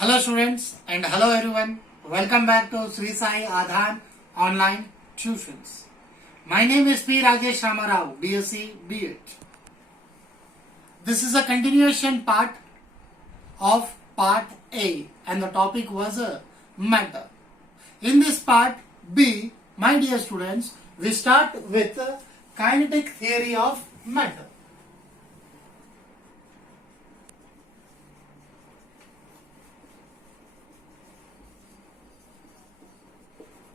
Hello students and hello everyone. Welcome back to Sri Sai Adhan Online Tuitions. My name is P. Rajesh Ramarao, BSc B.Ed. This is a continuation part of part A and the topic was matter. In this part B, my dear students, we start with kinetic theory of matter.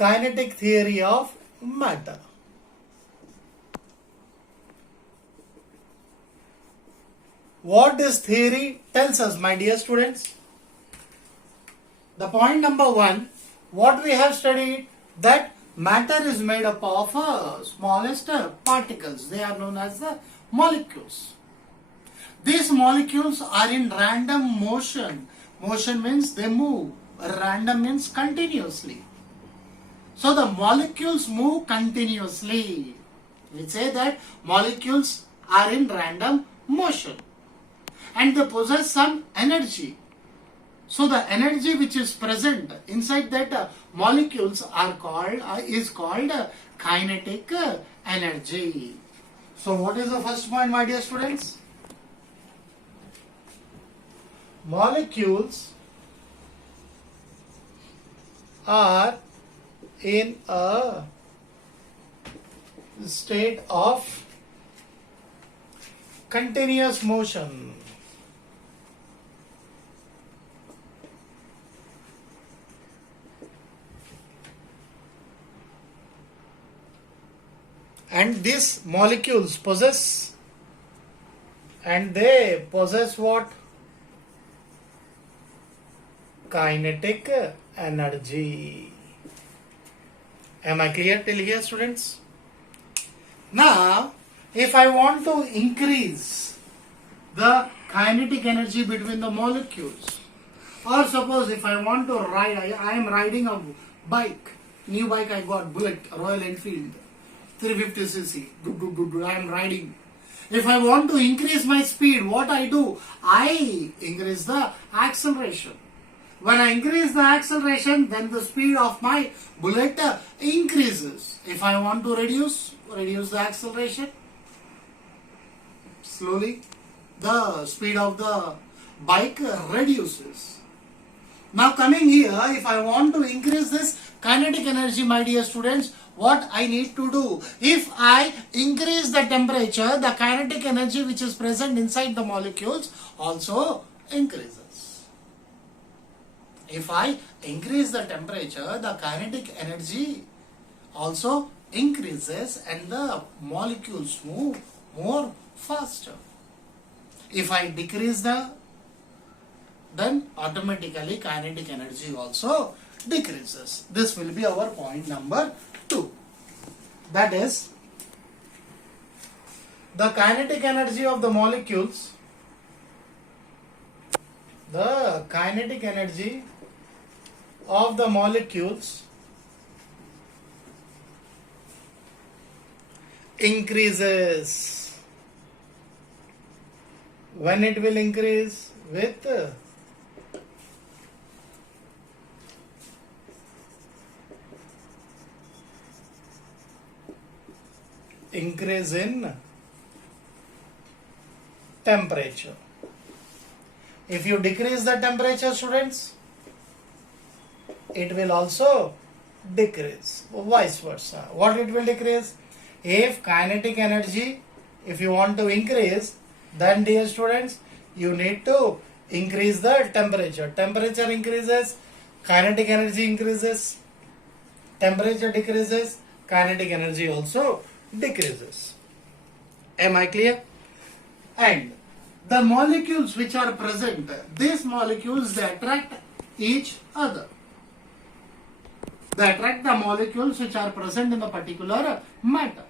Kinetic theory of matter. What this theory tells us, my dear students? The point number 1, what we have studied, that matter is made up of smallest particles. They are known as the molecules. These molecules are in random motion. Motion means they move. Random means continuously. So the molecules move continuously. We say that molecules are in random motion and they possess some energy. So the energy which is present inside that molecules is called kinetic energy. So what is the first point, my dear students? Molecules are in a state of continuous motion. And these molecules possess, and they possess what? Kinetic energy. Am I clear till here, students? Now, if I want to increase the kinetic energy between the molecules, or suppose if I want to ride, I am riding a bike, new bike I got, Bullet, Royal Enfield, 350cc, I am riding. If I want to increase my speed, what I do? I increase the acceleration. When I increase the acceleration, then the speed of my bullet increases. If I want to reduce the acceleration, slowly the speed of the bike reduces. Now coming here, if I want to increase this kinetic energy, my dear students, what I need to do? If I increase the temperature, the kinetic energy which is present inside the molecules also increases. If I increase the temperature, the kinetic energy also increases and the molecules move more faster. If I decrease then automatically kinetic energy also decreases. This will be our point number 2. That is, the kinetic energy of the molecules, the kinetic energy of the molecules increases. When it will increase? With increase in temperature. If you decrease the temperature, students, it will also decrease, vice versa. What it will decrease? If kinetic energy, if you want to increase, then dear students, you need to increase the temperature. Temperature increases, kinetic energy increases. Temperature decreases, kinetic energy also decreases. Am I clear? And the molecules which are present, these molecules, they attract each other. They attract the molecules which are present in the particular matter.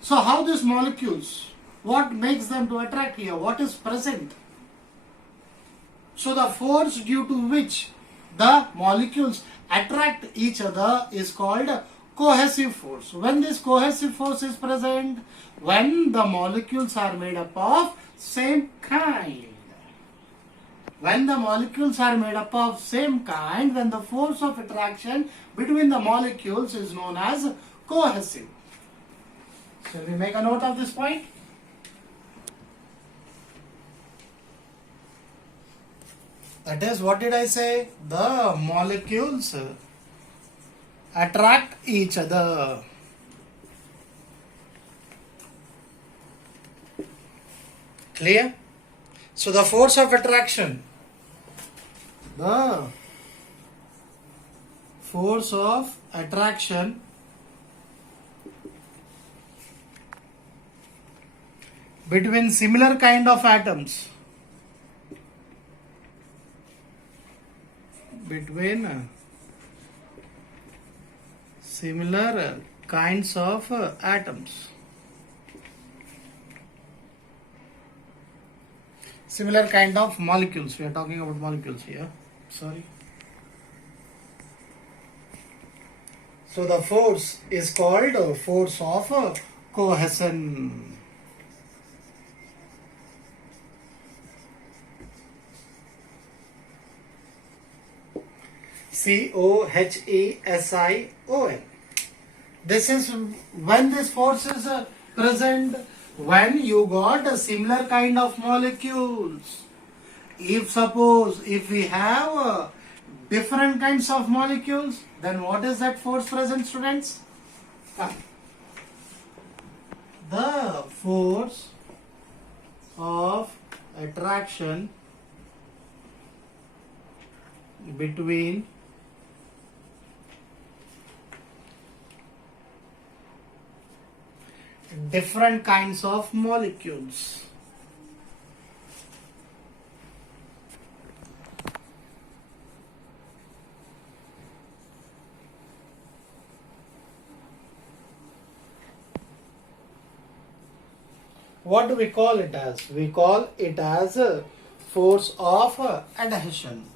So how these molecules, what makes them to attract here? What is present? So the force due to which the molecules attract each other is called cohesive force. When this cohesive force is present, when the molecules are made up of same kind. When the molecules are made up of same kind, then the force of attraction between the molecules is known as cohesive. Shall we make a note of this point? That is, what did I say? The molecules attract each other. Clear? So the force of attraction, between similar kind of atoms, similar kind of molecules. We are talking about molecules here. Sorry. So the force is called force of cohesion. Cohesion. This is when this force is present, when you got a similar kind of molecules. If we have different kinds of molecules, then what is that force present, students? The force of attraction between different kinds of molecules. What do we call it as? We call it as a force of adhesion.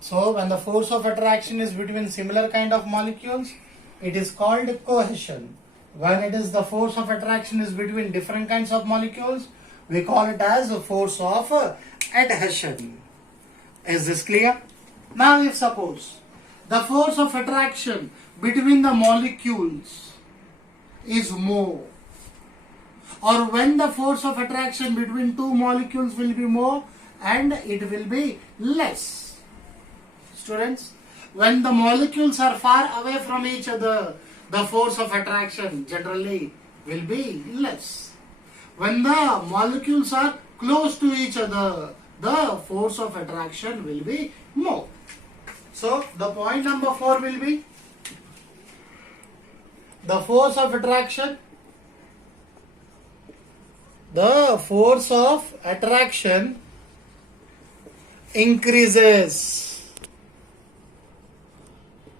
So when the force of attraction is between similar kind of molecules, it is called cohesion. When it is the force of attraction is between different kinds of molecules, we call it as a force of adhesion. Is this clear? Now if suppose the force of attraction between the molecules is more, or when the force of attraction between two molecules will be more and it will be less. Students, when the molecules are far away from each other, the force of attraction generally will be less. When the molecules are close to each other, the force of attraction will be more. So, the point number 4 will be the force of attraction. The force of attraction increases.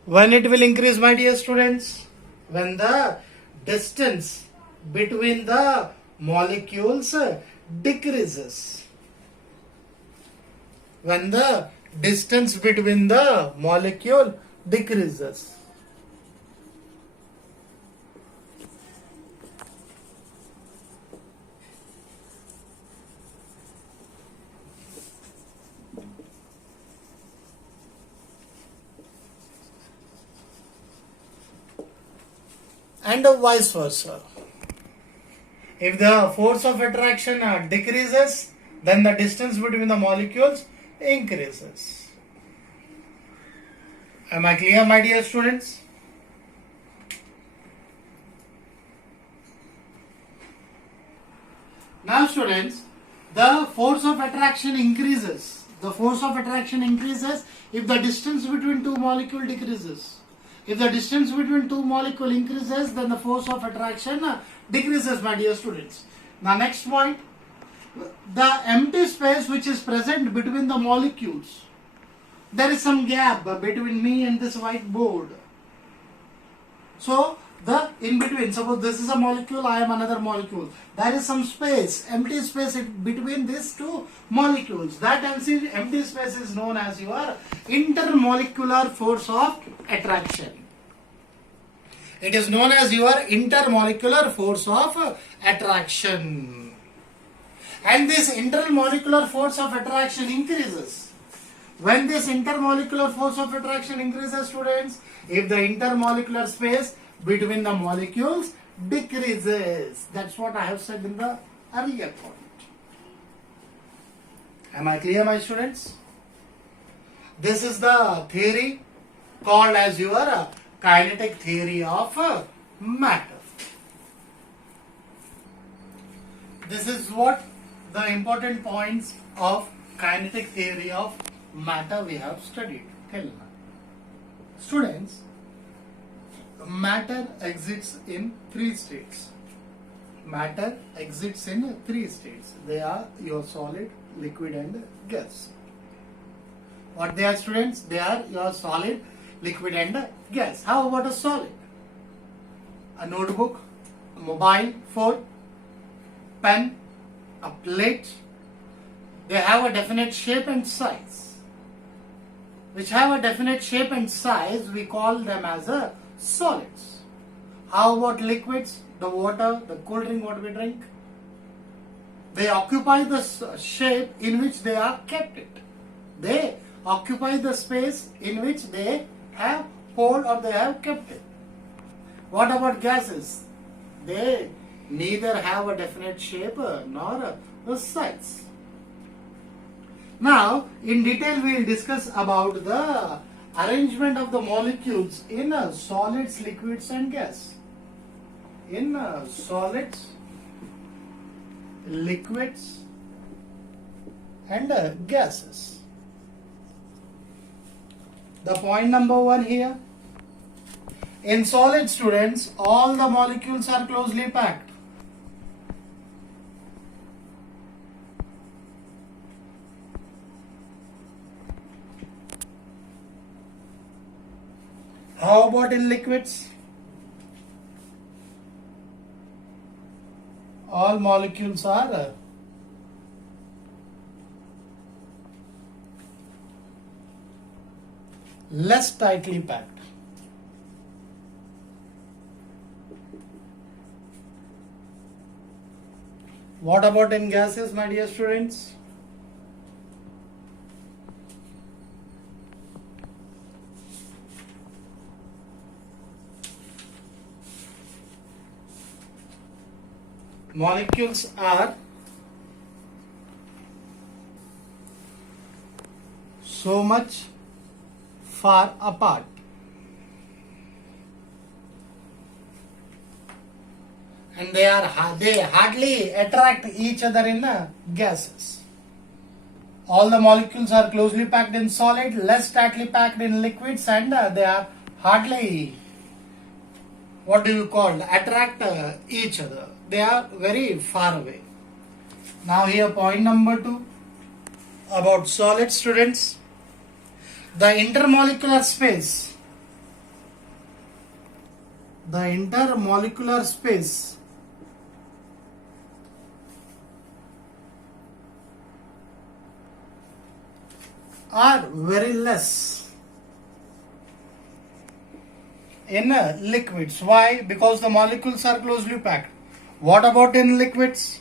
When it will increase, my dear students? When the distance between the molecules decreases. When the distance between the molecule decreases. And vice versa. If the force of attraction decreases, then the distance between the molecules increases. Am I clear, my dear students? Now students, the force of attraction increases. The force of attraction increases if the distance between two molecules decreases. If the distance between two molecules increases, then the force of attraction decreases, my dear students. Now next point, the empty space which is present between the molecules. There is some gap between me and this whiteboard. So the in between, suppose this is a molecule, I am another molecule. There is some space, empty space between these two molecules. That empty space is known as your intermolecular force of attraction. It is known as your intermolecular force of attraction. And this intermolecular force of attraction increases. When this intermolecular force of attraction increases, students, if the intermolecular space between the molecules decreases. That's what I have said in the earlier point. Am I clear, my students? This is the theory called as your kinetic theory of matter. This is what the important points of kinetic theory of matter we have studied till now. Students, matter exists in three states. Matter exists in three states. They are your solid, liquid and gas. What they are, students? They are your solid, liquid and gas. How about a solid? A notebook, a mobile phone, pen, a plate. They have a definite shape and size. Which have a definite shape and size, we call them as a solids. How about liquids? The water, the cold drink what we drink? They occupy the shape in which they are kept it. They occupy the space in which they have poured or they have kept it. What about gases? They neither have a definite shape nor a size. Now, in detail we will discuss about the arrangement of the molecules in solids, liquids and gas. In solids, liquids and gases. The point number one here. In solid, students, all the molecules are closely packed. How about in liquids? All molecules are less tightly packed. What about in gases, my dear students? Molecules are so much far apart. And they hardly attract each other in gases. All the molecules are closely packed in solid, less tightly packed in liquids, and they are hardly, what do you call, attract each other. They are very far away. Now here point number 2 about solid, students. The intermolecular space. The intermolecular space are very less in liquids. Why? Because the molecules are closely packed. What about in liquids?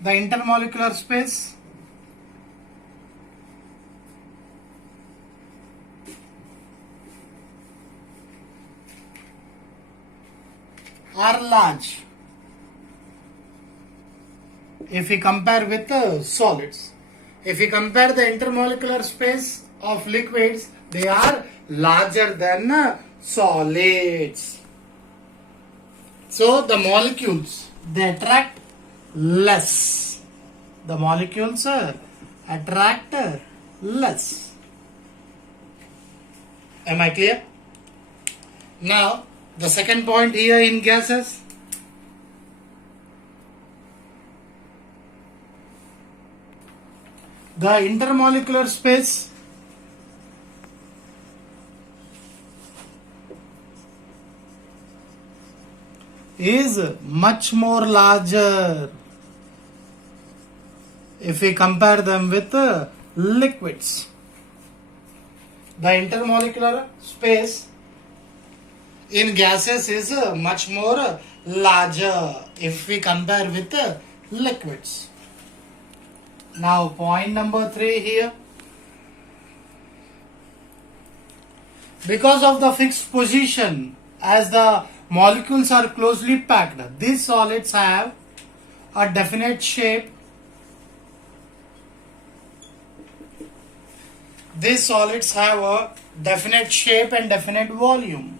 The intermolecular space are large if we compare with solids. If we compare the intermolecular space of liquids, they are larger than solids. So the molecules, they attract less. The molecules attract less. Am I clear? Now the second point here in gases. The intermolecular space is much more larger if we compare them with liquids. The intermolecular space in gases is much more larger if we compare with liquids. Now point number 3 here. Because of the fixed position as the molecules are closely packed, these solids have a definite shape. These solids have a definite shape and definite volume.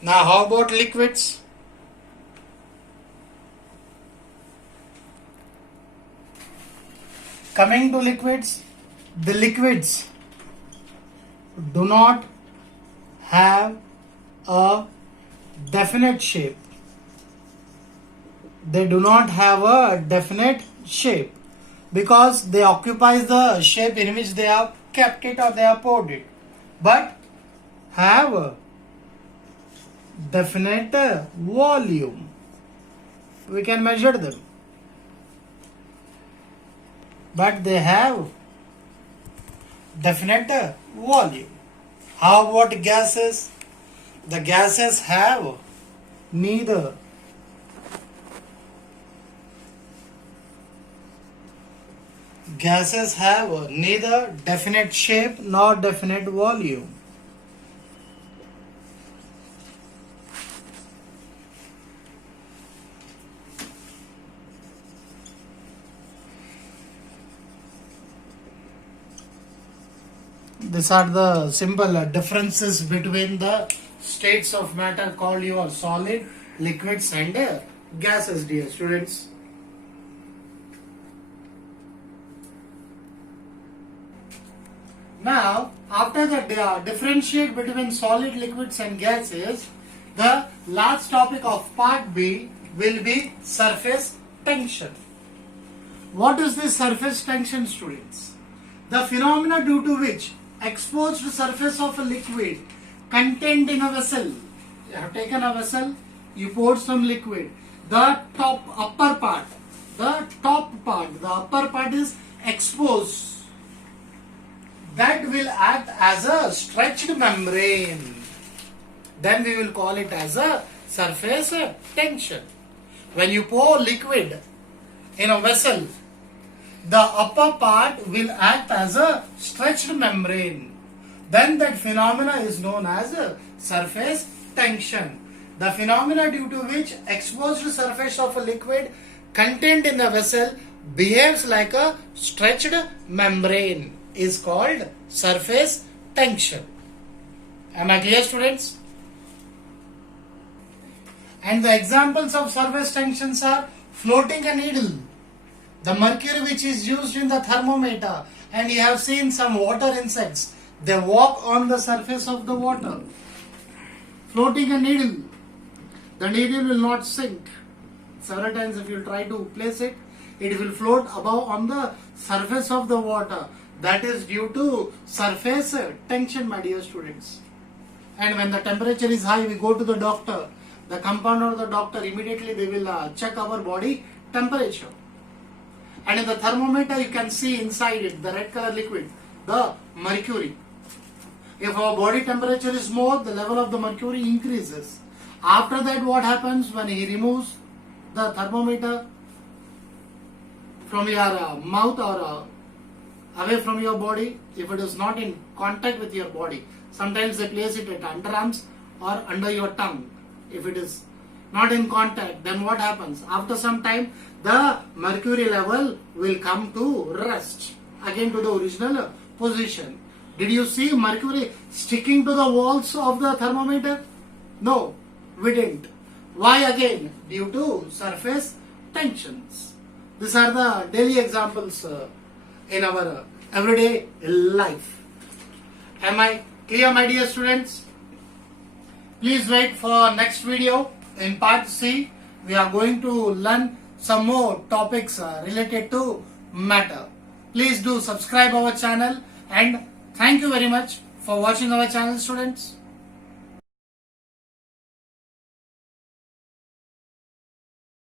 Now how about liquids? Coming to liquids, the liquids do not have a definite shape. They do not have a definite shape because they occupy the shape in which they have kept it or they have poured it, but have a definite volume. We can measure them, but they have definite volume. How about gases? The gases have neither definite shape nor definite volume. These are the simple differences between the states of matter called your solid, liquids and gases, dear students. Now, after the differentiate between solid, liquids and gases, the last topic of part B will be surface tension. What is this surface tension, students? The phenomena due to which exposed surface of a liquid contained in a vessel. You have taken a vessel, you poured some liquid. The upper part is exposed. That will act as a stretched membrane. Then we will call it as a surface tension. When you pour liquid in a vessel, the upper part will act as a stretched membrane. Then that phenomena is known as a surface tension. The phenomena due to which exposed surface of a liquid contained in a vessel behaves like a stretched membrane is called surface tension. Am I clear, students? And the examples of surface tensions are floating a needle, the mercury which is used in the thermometer, and you have seen some water insects. They walk on the surface of the water. Floating a needle. The needle will not sink. Several times if you try to place it, it will float above on the surface of the water. That is due to surface tension, my dear students. And when the temperature is high, we go to the doctor. The compounder or the doctor, immediately they will check our body temperature. And in the thermometer, you can see inside it, the red color liquid, the mercury. If our body temperature is more, the level of the mercury increases. After that, what happens when he removes the thermometer from your mouth or away from your body, if it is not in contact with your body, sometimes they place it at underarms or under your tongue. If it is not in contact, then what happens? After some time, the mercury level will come to rest, again to the original position. Did you see mercury sticking to the walls of the thermometer? No, we didn't. Why again? Due to surface tensions. These are the daily examples in our everyday life. Am I clear, my dear students? Please wait for next video. In part C, we are going to learn some more topics related to matter. Please do subscribe our channel, and thank you very much for watching our channel, students.